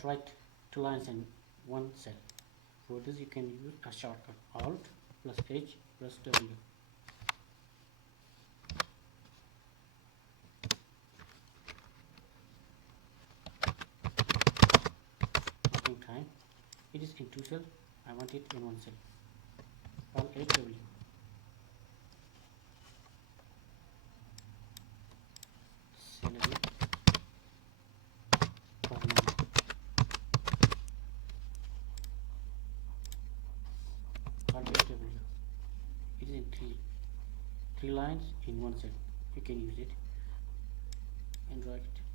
cannot write two lines in one cell. For this you can use a shortcut Alt plus H plus W. Marking time. It is in two cells. I want it in one cell. Alt H W. Salary. Alt H W. It is in three lines in one cell. You can use it and write it.